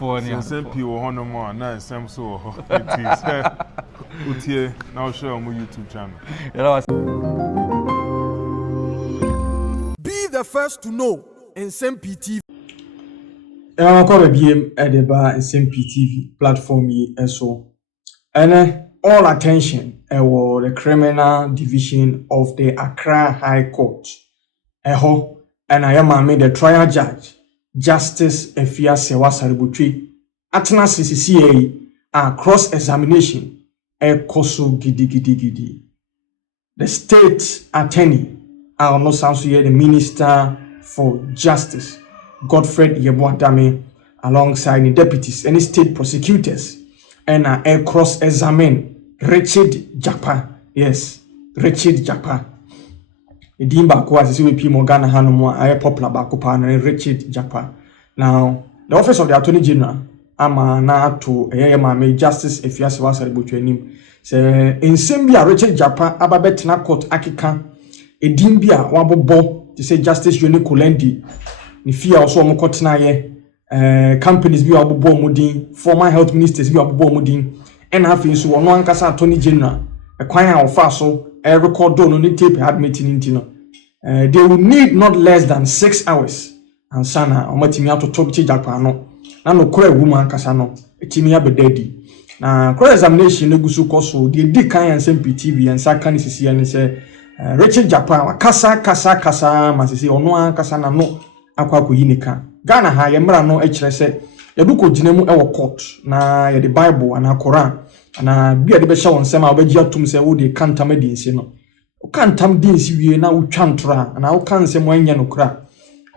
for Nsem-Pii will honor more. Now Nsem so it is. Utie now share on my YouTube channel. Be the first to know Nsem-Pii TV. I'm going to be at the bar Nsem-Pii TV platform so. And all attention for the criminal division of the Accra High Court. And I am the trial judge, Justice Efia Sewa Saributri, Atena CCCA, and cross-examination, Koso Gidi. The state attorney, I will not sound the Minister for Justice, Godfred Yeboadame, alongside the deputies and the state prosecutors, and I cross-examine Richard Jakpa. Yes, Richard Jakpa. Edimba kwa sisi we P Morgana Hanomwa aye popular bakopa na Richard Jakpa. Now, the office of the Attorney General ama na to May Justice Efia Sewa Saributri anim se Nsem-Pii Richard Jakpa ababetena court akika edimbia wabobo to say Justice Yoni Kolendi ni fia also omokotena ye companies bi wabobo mudin former health ministers bi wabobo mudin and afin so ono ankasa Attorney General kwan a ofa so record no ni tape admitting intino they will need not less than 6 hours and sana omatimi atoto bi Jakpa no na no kora woman ankasa no etimi abedadi na cross examination negusu koso de di kan Nsem-Pii TV and saka ni sisi ya ni se Richard Jakpa kasa masisi ono ankasa na no akwa yinika Ghana ha ye mra no ekire se yaduko ginemu e wo court na ye the Bible and Quran na bia de be hye won sema obaji atum se wo de kantam dinsi no o kantam dinsi wie na wo twantra na wo kan sema anya no kra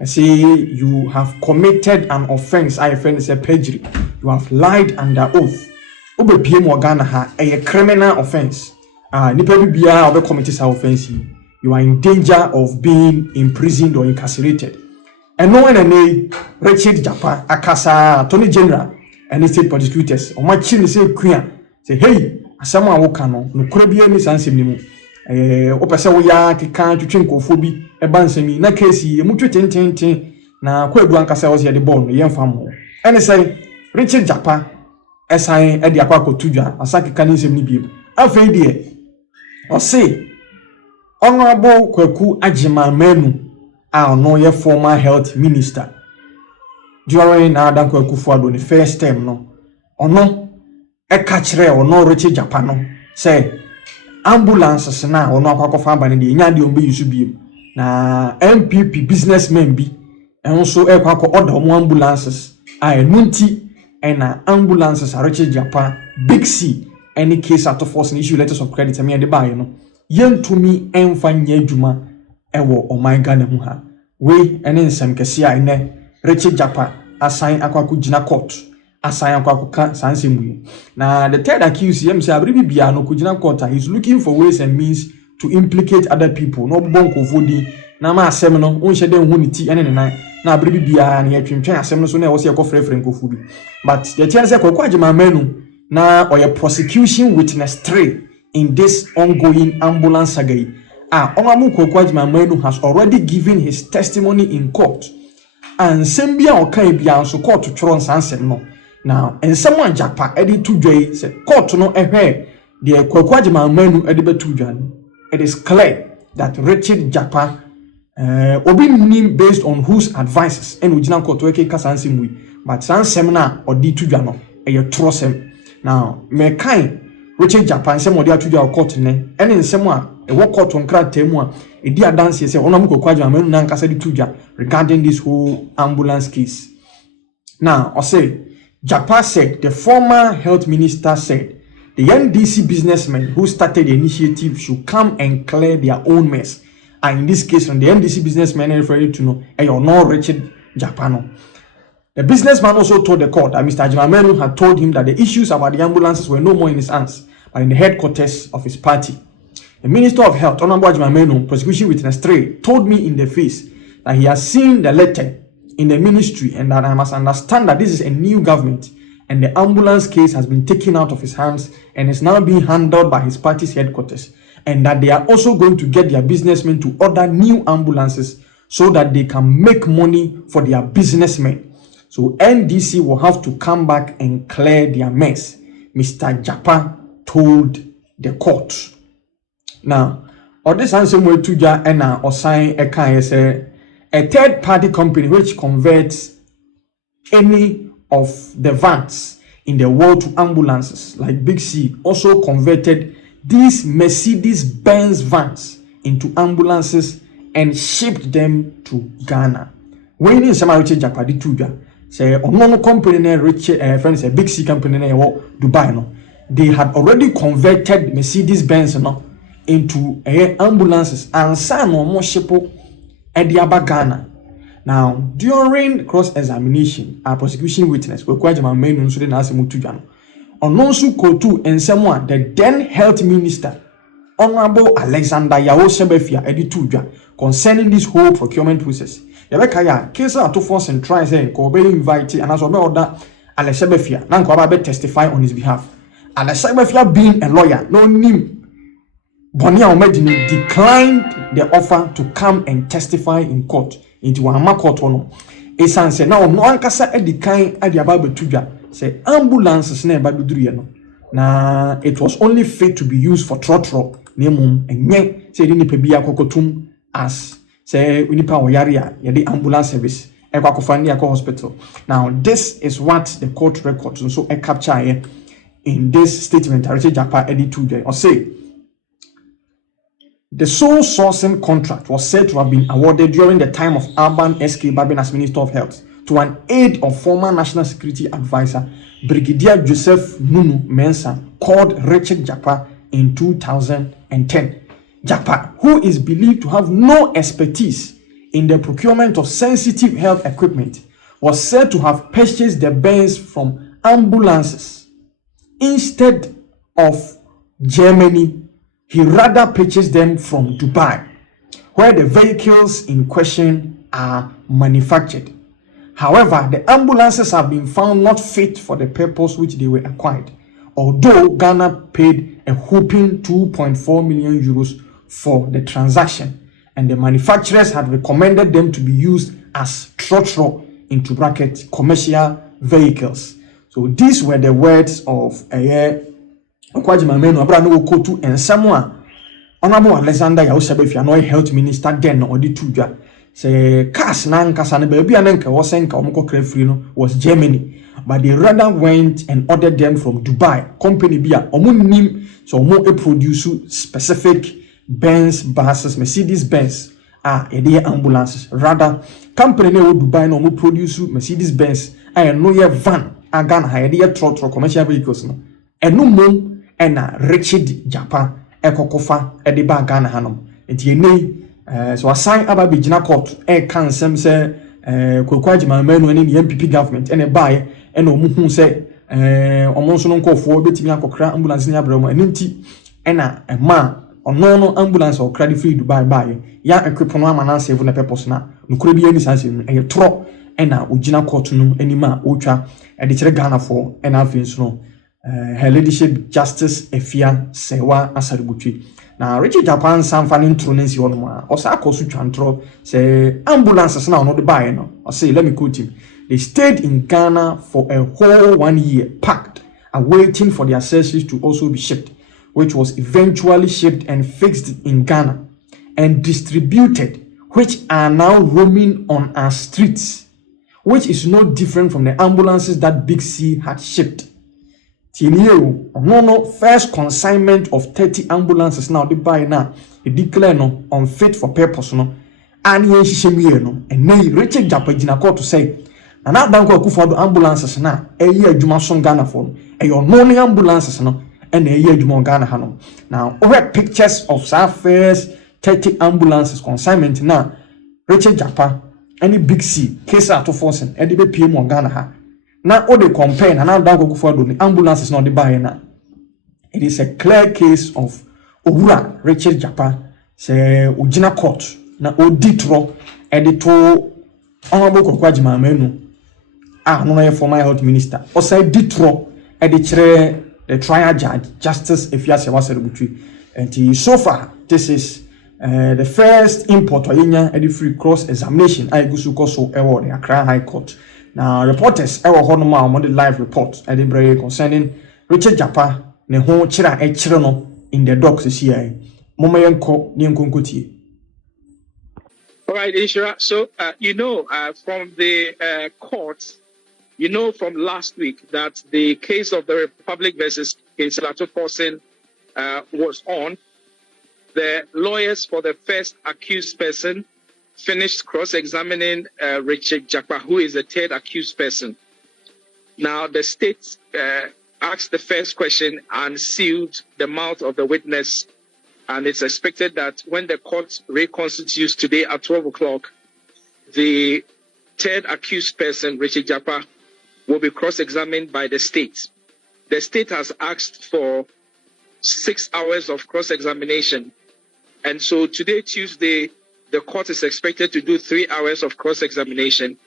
say you have committed an offense. I offend say perjury. You have lied under oath. Obe PM Ghana ha a criminal offense. Nipa bibia obe commit this offense. You are in danger of being imprisoned or incarcerated. And no one Richard Jakpa akasa Attorney General and state prosecutors. O ma chi say queen say hey asama woka no kura bia ni sansem ni mu opese wo ya keka twetwe nkofo bi eba nsemi na case emu twetenten na kwadu ankasa wo se de ball no yemfa mo ene say Richard Jakpa esan e de akwa kotudwa asakeka ni nsem ni bi afei de o say honorable Kwaku Agyeman-Manu a no ye former health minister during na Adam Kwaku Fuado the first term no ono e ka kire ono Richard Jakpa no say ambulances na ono akwakofa abane de nya de ombe yusu biem na MPP businessmen bi enso e kwakọ order mo ambulances a enunti na ambulances Richard Jakpa Big C any case out of force issue letters of credit me de buy no yentumi emfa nya adwuma ewo oman Ghana mu ha we ene nsem kese a ene Richard Jakpa assign akwakọ gina court assign akwakọ sansemu na the third accused him say abri bia no kugina court he's looking for ways and means to implicate other people no bonko fodi na ma asem no onhye den hu ni ti ene ne na abri bia na yetwentwen asem no so na e wo se ekọ frefre nkofo bi but the thing say Kwaku Agyeman-Manu na oye prosecution witness 3 in this ongoing ambulance saga Honorable Kwaku Agyeman-Manu has already given his testimony in court and Nsem-Pii okan bia so court tworo nsansem no now Nsem Jakpa edi tudwai say court no ehwe de Kwaku Agyeman-Manu edi betudwa it is clear that Richard Jakpa obi nim based on whose advices and ugina court weke kasansem wi but sansem na odi tudwa no eye trosem now me kan Richard Jakpa nsem odi atudwa court ne ene nsem a ewo court nkra temu a edi adanse say Honorable Kwaku Agyeman-Manu na nkasa di tudwa regarding this whole ambulance case. Now I say Jakpa said the former health minister said the NDC businessmen who started the initiative should come and clear their own mess. And in this case, from the NDC businessmen referring to no Richard Jakpa no. The businessman also told the court that Mr. Agyeman-Manu had told him that the issues about the ambulances were no more in his hands, but in the headquarters of his party. The Minister of Health, Honorable Agyeman-Manu, prosecution witness 3, told me in the face that he has seen the letter in the ministry and that I must understand that this is a new government and the ambulance case has been taken out of his hands and is now being handled by his party's headquarters, and that they are also going to get their businessmen to order new ambulances so that they can make money for their businessmen. So NDC will have to come back and clear their mess, Mr. Jakpa told the court. Now, or this Nsem way to ja or sign a kind say a third party company which converts any of the vans in the world to ambulances, like Big C, also converted these Mercedes-Benz vans into ambulances and shipped them to Ghana. When in some Jakpa di tuja say no company na rich friends a Big C company na Dubai no, they had already converted Mercedes-Benz no into ambulances and some more ship at the Ghana. Now, during cross-examination, our prosecution witness, we quite my main so then ask Mutujano. On Nonsu Kotu and someone, the then health minister, Honorable Alexander Yao Sebefia Edituja, concerning this whole procurement process. Yabekaya, case to force and try saying, Kobe invited and as well that Alex Sebefia, Nanko testify on his behalf. Alex Sebefia being a lawyer, no name. Bonia Omedini declined the offer to come and testify in court. Into one court no. Esan say now no ankasa edikan ade ababa tuja say ambulances na eba beduru no. Na it was only fit to be used for trotro nemum enye say ni pebi akokotum as say unipa oyare a ye the ambulance service e kwakofa ni akọ hospital. Now this is what the court records so capture here in this statement Jakpa Edituja or say the sole sourcing contract was said to have been awarded during the time of Alban S.K. Babin as Minister of Health to an aide of former National Security Advisor Brigadier Joseph Nunu Mensah called Richard Jakpa in 2010. Jakpa, who is believed to have no expertise in the procurement of sensitive health equipment, was said to have purchased the Benz from ambulances instead of Germany. He rather purchased them from Dubai, where the vehicles in question are manufactured. However, the ambulances have been found not fit for the purpose which they were acquired, although Ghana paid a whopping 2.4 million euros for the transaction, and the manufacturers had recommended them to be used as trotro into brackets commercial vehicles. So these were the words of and someone Honorable Alexander Yao Sebefia no health minister then or the tuja say cars nankasa na baby anenka wosenka omko krefri no was Germany, but they rather went and ordered them from Dubai company bia omunim so omo produce specific Benz buses, Mercedes Benz ambulances. Rather company no Dubai no omo produce Mercedes Benz no ye van agan ha ye trotro commercial vehicles no enu mum ena Richard Jakpa ekokofa ediba Ghana hanom enti ene so assign aba begina court kan nsem se kwakwaji mamanu ene the MPP government ene bae ene omuhu se omo nso no nkofo betimi akokra ambulance ni abramo enti ena ema ono ambulance okra di free Dubai bae ya equip no ama na save na purpose na nukure bi ani sanse eye tro ena ogina court no anima otwa ede kire Ghana for ena afenso no her leadership Justice Efia Sewa Asaributwi. Now Richard Japan Sanfan intronensi onoma or sa kosu chantro say ambulances now not the buy no or say let me quote him. They stayed in Ghana for a whole 1 year packed awaiting for the accessories to also be shipped, which was eventually shipped and fixed in Ghana and distributed, which are now roaming on our streets, which is no different from the ambulances that Big C had shipped. No, first consignment of 30 ambulances now they buy now. They declare no unfit for purpose no. And yen shishemiye no. And now Richard Jakpa jina court to say, and now danko akufa do ambulances na year juma son Ghana for. And your non ambulances no and year juma Ghana hanom. Now over pictures of first 30 ambulances consignment now. Richard Jakpa any Big C case out of forcing and the PM on Ghana ha. Now all they compare and now don't go for the ambulance is not the buyer now. It is a clear case of Owura Richard Jakpa say Ujina court na oditro edito honorable Kokwaji Mamenu no former health minister or say ditro editre the trial judge Justice Efia Sewa Asaributwi. And so far this is the first import or free cross examination I go so ewo the Accra High Court. Now reporters ever hold no on the live report at the break concerning Richard Jakpa ne ho chira e chiro no in the docks this year. Mama yenko ni nkunkuti. All right, Ishra. So, from the court, from last week that the case of the Republic versus Kinsilato Forcing was on. The lawyers for the first accused person finished cross-examining Richard Jakpa, who is the third accused person. Now, the state asked the first question and sealed the mouth of the witness. And it's expected that when the court reconstitutes today at 12 o'clock, the third accused person, Richard Jakpa, will be cross-examined by the state. The state has asked for 6 hours of cross-examination. And so today, Tuesday, the court is expected to do 3 hours of cross-examination.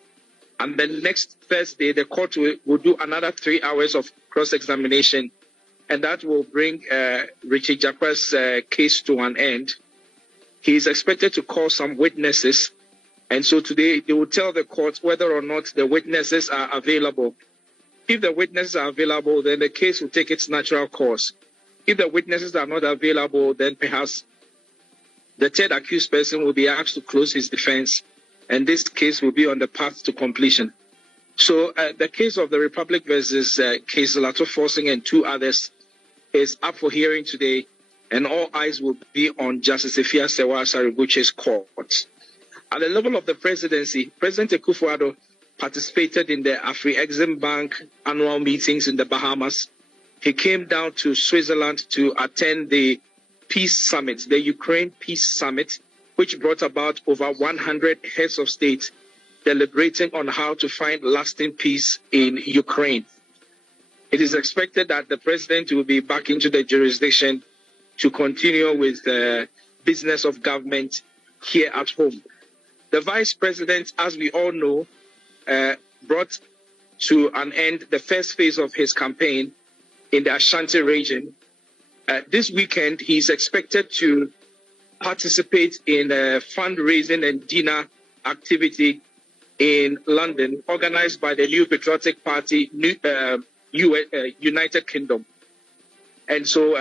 And then next Thursday, the court will do another 3 hours of cross-examination. And that will bring Richard Jakpa's case to an end. He is expected to call some witnesses. And so today they will tell the court whether or not the witnesses are available. If the witnesses are available, then the case will take its natural course. If the witnesses are not available, then perhaps the third accused person will be asked to close his defense. And this case will be on the path to completion. So the case of the Republic versus Kinsilato Forcing and 2 others is up for hearing today, and all eyes will be on Justice Efia Sewa Sariguche's court. At the level of the presidency, President Akufo-Addo participated in the Afri-Exim Bank annual meetings in the Bahamas. He came down to Switzerland to attend the Peace Summit, the Ukraine Peace Summit, which brought about over 100 heads of state deliberating on how to find lasting peace in Ukraine. It is expected that the president will be back into the jurisdiction to continue with the business of government here at home. The vice president, as we all know, brought to an end the first phase of his campaign in the Ashanti region. This weekend, he's expected to participate in a fundraising and dinner activity in London, organized by the New Patriotic Party, United Kingdom. And so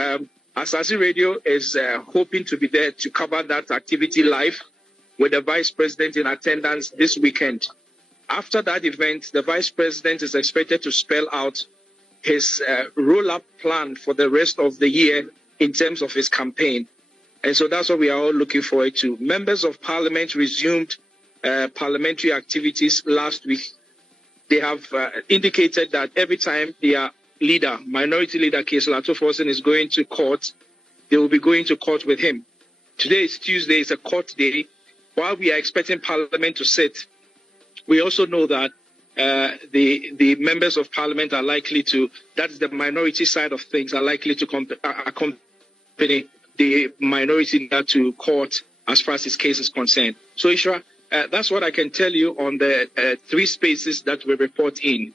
Asasi Radio is hoping to be there to cover that activity live with the vice president in attendance this weekend. After that event, the vice president is expected to spell out his roll-up plan for the rest of the year in terms of his campaign. And so that's what we are all looking forward to. Members of Parliament resumed parliamentary activities last week. They have indicated that every time their leader, Minority Leader Kinsilato Forcing, is going to court, they will be going to court with him. Today is Tuesday, it's a court day. While we are expecting Parliament to sit, we also know that the members of Parliament are likely to, that's the minority side of things, are likely to accompany the minority leader to court as far as his case is concerned. So, Ishra, that's what I can tell you on the 3 spaces that we report in.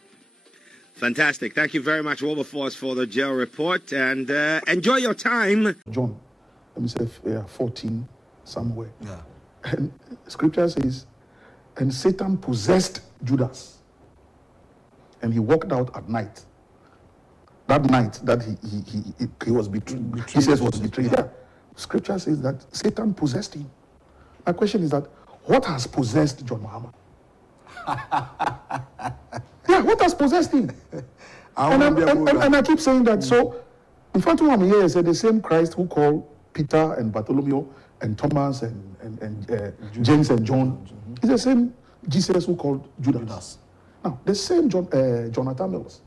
Fantastic. Thank you very much, Wilberforce, for the jail report, and enjoy your time. John, let me say 14 somewhere. Yeah. And scripture says, and Satan possessed Judas, and he walked out at night. That night that he was betrayed, Jesus was betrayed. Yeah. Scripture says that Satan possessed him. My question is that, what has possessed John Mahama? Yeah, what has possessed him? And I keep saying that. So, in front of him here, said the same Christ who called Peter and Bartholomew and Thomas and James and John is the same Jesus who called Judas. Now, the same Jonathan Mills,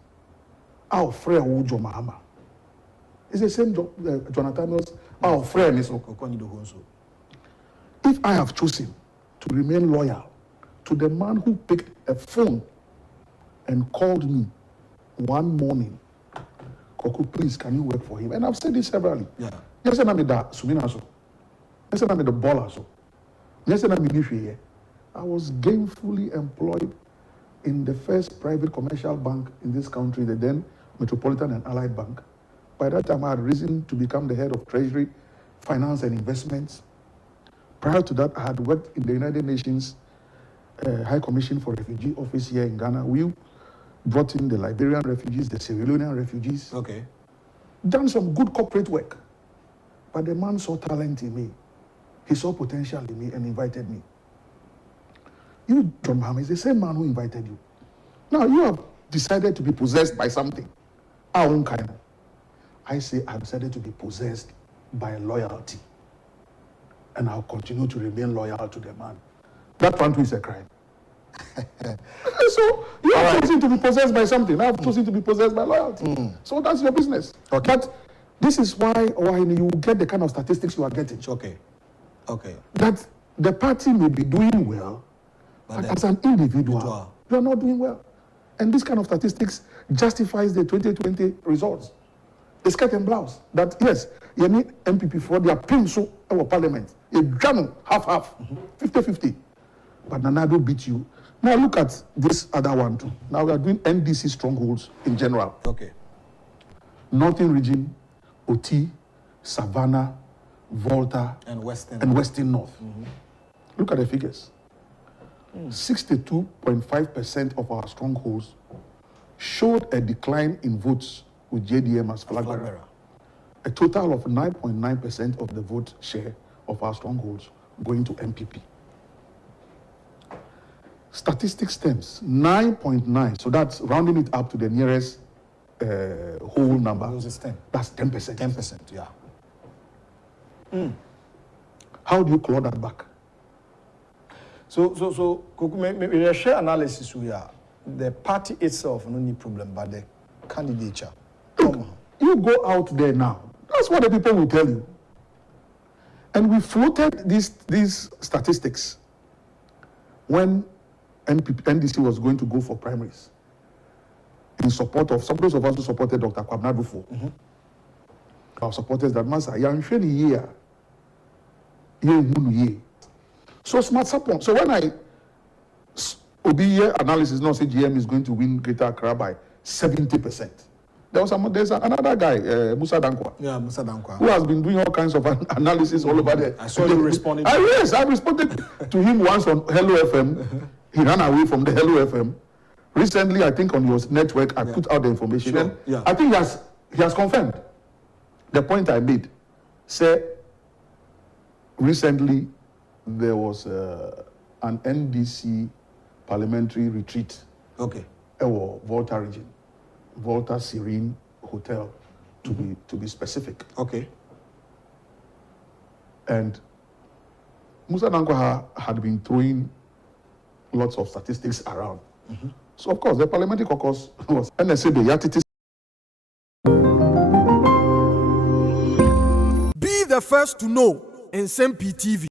our friend John Mahama, is the same Jonathan Mills, our friend. If I have chosen to remain loyal to the man who picked a phone and called me one morning, Koku, please, can you work for him? And I've said this severally. Yeah. Yes, I'm the Sumina so. Yes, I'm the baller so. Yes, I'm the I was gainfully employed in the first private commercial bank in this country, the then Metropolitan and Allied Bank. By that time, I had risen to become the head of Treasury, Finance and Investments. Prior to that, I had worked in the United Nations High Commission for Refugee Office here in Ghana. We brought in the Liberian refugees, the Sierra Leonean refugees. Okay. Done some good corporate work. But the man saw talent in me. He saw potential in me and invited me. You, John Mahama, is the same man who invited you. Now you have decided to be possessed by something. Our own kind. I say I've decided to be possessed by loyalty. And I'll continue to remain loyal to the man. That one too is a crime. So you have chosen to be possessed by something. I've chosen to be possessed by loyalty. So that's your business. Okay. But this is why you get the kind of statistics you are getting. Okay. Okay. That the party may be doing well, but as an individual, you are not doing well. And this kind of statistics justifies the 2020 results. The skirt and blouse. That yes, you need MPP for their pin so our parliament. A jam half, 50-50. But Nanado beat you. Now look at this other one too. Now we are doing NDC strongholds in general. Okay. Northern region, OT, Savannah, Volta, And Western. North. Look at the figures. 62.5% of our strongholds showed a decline in votes with JDM as flag bearer. A total of 9.9% of the vote share of our strongholds going to MPP. Statistics terms, 9.9. So that's rounding it up to the nearest whole number. Those is 10. That's 10%. 10%, yeah. How do you claw that back? So, Koku, maybe share analysis we are. The party itself no need problem, but the candidature. You go out there now. That's what the people will tell you. And we floated these statistics when NDC was going to go for primaries in support of some those of us who supported Dr. Kwabena Dufo. Our supporters that must so smart support. So when I Obiye analysis now say GM is going to win Greater Accra by 70%. There's another guy, Musa Dankwa. Yeah, Musa Dankwa. Who has been doing all kinds of analysis all over there. I saw you responding. Yes, I responded to him once on Hello FM. He ran away from the Hello FM. Recently, I think on your network, I put out the information. Sure. Yeah. I think he has confirmed the point I made. Say, recently, there was an NDC parliamentary retreat. Okay. Volta region. Volta Serene Hotel, to be specific. Okay. And Musa Dankwa had been throwing lots of statistics around. So of course the parliamentary caucus was NSA Be the first to know Nsem-Pii TV.